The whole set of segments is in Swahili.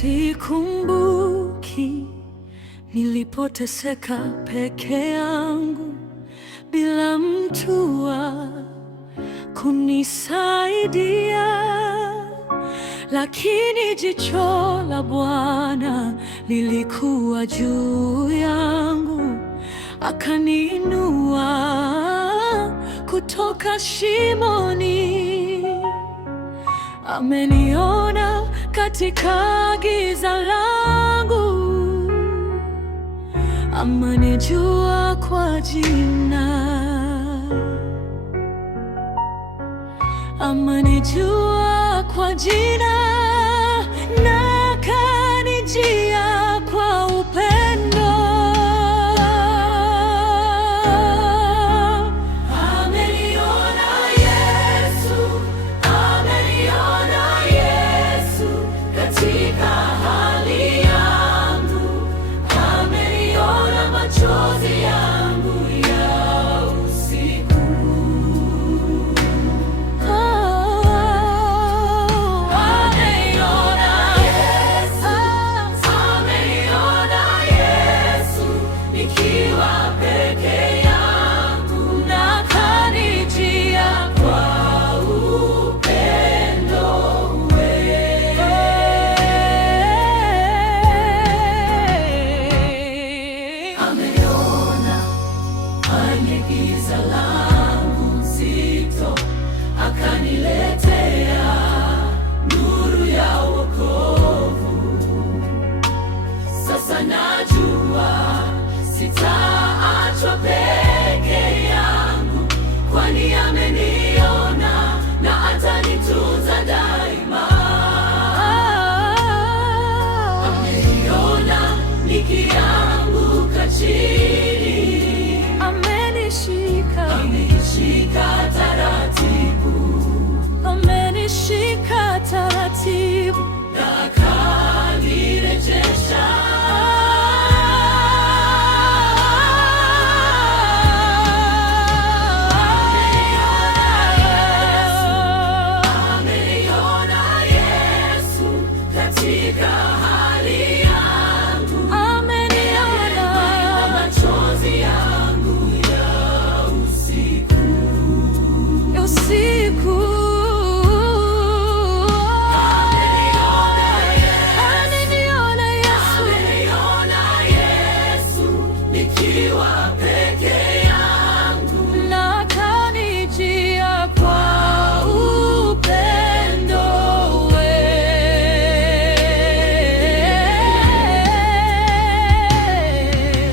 Sikumbuki nilipoteseka peke yangu bila mtu wa kunisaidia, lakini jicho la Bwana lilikuwa juu yangu, akaniinua kutoka shimoni. Ameniona katika giza langu, amenijua kwa jina, amenijua kwa jina na kanijia kwa upendo. Giza langu nzito, akaniletea nuru ya wokovu. Sasa najua sitaachwa peke yangu, kwani ameniona na atanitunza daima. Ameniona nikianguka chini, amenishika taratibu, amenishika taratibu na akanirejesha. Ameniona Yesu katika hali yangu, ameniona machozi yangu usiku. Ameniona Yesu nikiwa peke yangu na akanijia kwa upendo.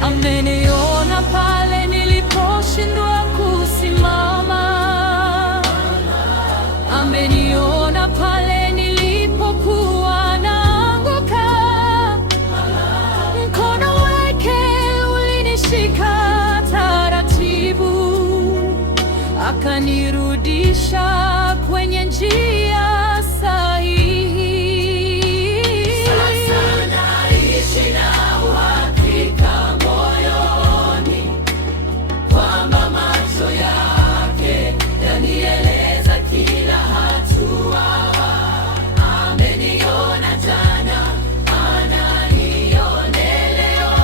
Ameniona pale niliposhindwa kusimama, ameniona pale nilipokuwa naanguka, mkono wake ulinishika taratibu, akanirudisha kwenye njia sahihi. Sasa naishi na uhakika moyoni kwamba macho yake yanieleza kila hatua. Ameniona jana, ananiona leo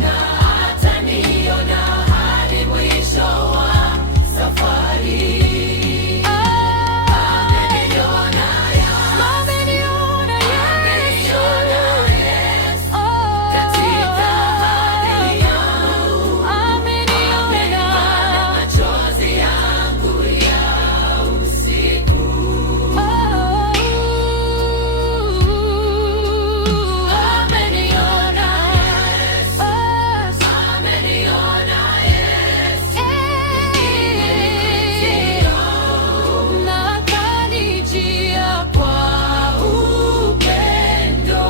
na ataniona hadi mwisho wa safari. Ameniona Yesu katika hali yangu, ameniona machozi yangu ya usiku. Ameniona Yesu, ameniona Yesu na akanijia kwa upendo.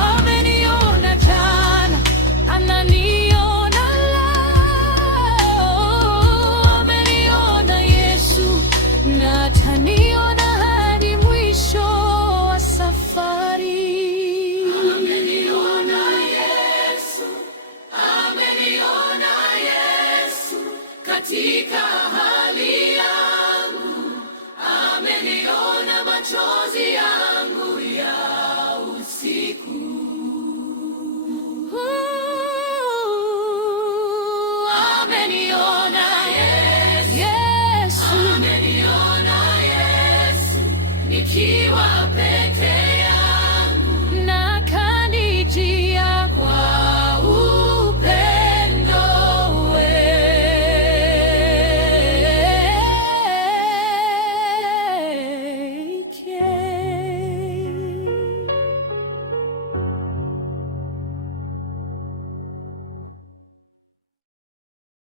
Ameniona jana, ananiona leo, ameniona Yesu na ataniona hadi mwisho wa safari. Ameniona Yesu, ameniona Yesu katika